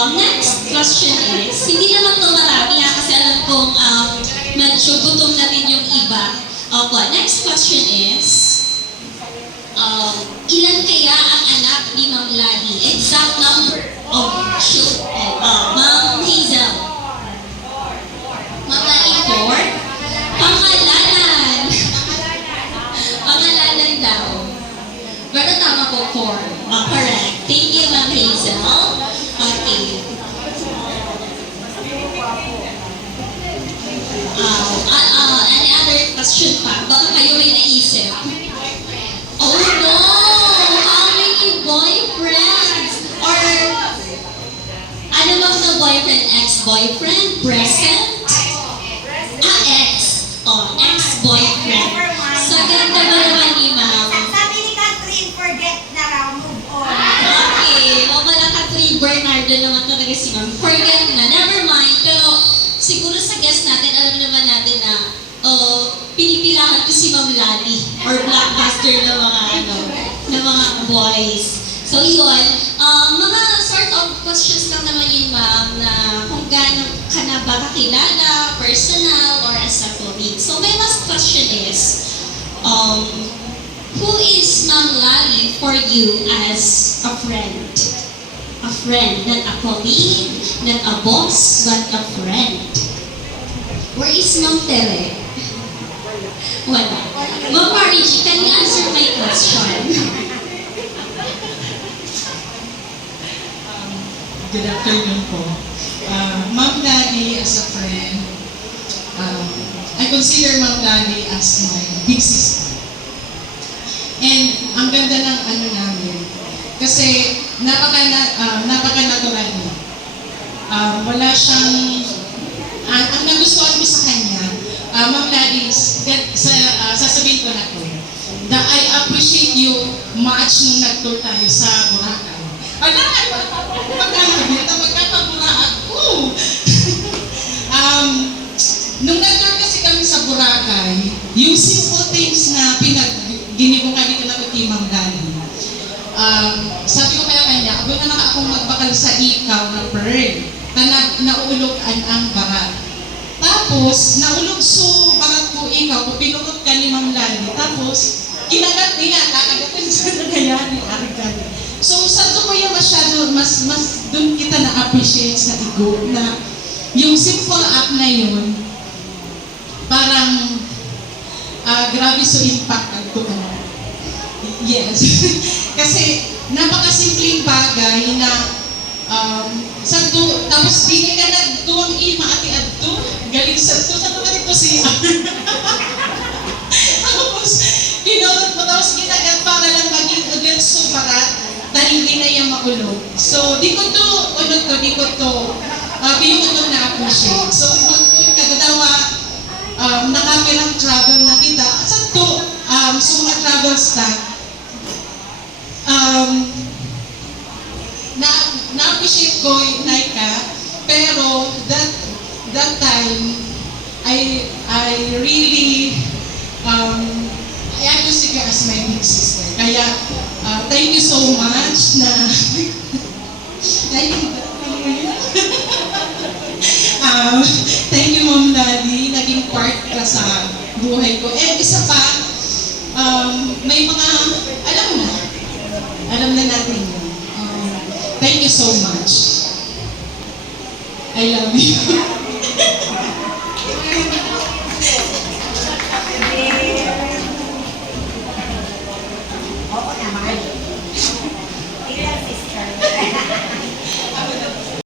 Next question is, hindi naman to marami kasi alam kong medyo gutom na din yung iba. Okay, next question is, ilan kaya ang anak ni Ma'am Lani? Exact number of children. Ma'am Hazel. Ma'am Lani, 4? Pangalanan. Pangalanan daw. Pero tama po, 4. Correct. Thank you, Ma'am Hazel. Okay. Any other question pa? Baka kayo may naisip. Oh no! How many boyfriends? Or ano bang na boyfriend? Ex-boyfriend? Present? Ex. Ex-boyfriend. So, ganda ba naman ni Ma'am? Sabi ni Catherine, forget na raw, move on. Okay. Wala Catherine Bernardo naman talaga si Ma'am. Forget na. Never mind. Pero siguro sa guest natin, alam naman natin na pinipilahan ko si Ma'am Lani or blockbuster na mga boys. So yun, mga sort of questions lang naman yun, Ma'am, na kung gaano ka na ba kakilala, personal, or as a colleague. So my last question is, who is Ma'am Lani for you as a friend? A friend, not a colleague, not a boss, but a friend. Where is Ma'am Tere? Wala. Ma'am Margie, can you answer my question? Good afternoon po. Ma'am Lani as a friend, I consider Ma'am Lani as my big sister. And ang ganda ng ano namin, kasi napaka-natural niya. Wala siyang, ang nagustuhan ko sa kanya, Ma'am Lani, sasabihin ko na po, that I appreciate you much nung nag-tour tayo sa Boracay. Magkakabula ako. Nung nag-tour kasi kami sa Boracay, yung simple things na ginibong ka dito na kay Ma'am Lani, sabi ko kaya kanya, abot na akong magbakal sa ikaw na pearl, nauulogan ang barat. Tapos, naulog so barat ko ikaw, kung pinulog ka ni Ma'am Lani, tapos, kinagat niya, kakagatin sa nagayani, arigani. So, sa to ko yung masyado, mas doon kita na-appreciate sa ego, na yung simple act na yun, parang, grabe so impact ang to. Yes. Kasi, napakasimpleng bagay na, tapos di ka nagtuwang ima ati adto, galing sa naman ito siya. Tapos, pinulot mo, tapos ginagat para lang maging agad sumarat, dahil hindi na yung maulog. So, di ko to na-appreciate. So, pag kagadawa, nakapirang travel na kita, sa to, so mga travel staff, na-appreciate ko yung Naika, pero that time, I really, I appreciate her as my big sister. Kaya, thank you so much na, thank you Ma'am Lani, naging part ka sa buhay ko. And isa pa, may mga, alam na natin yun. Thank you so much. I love you.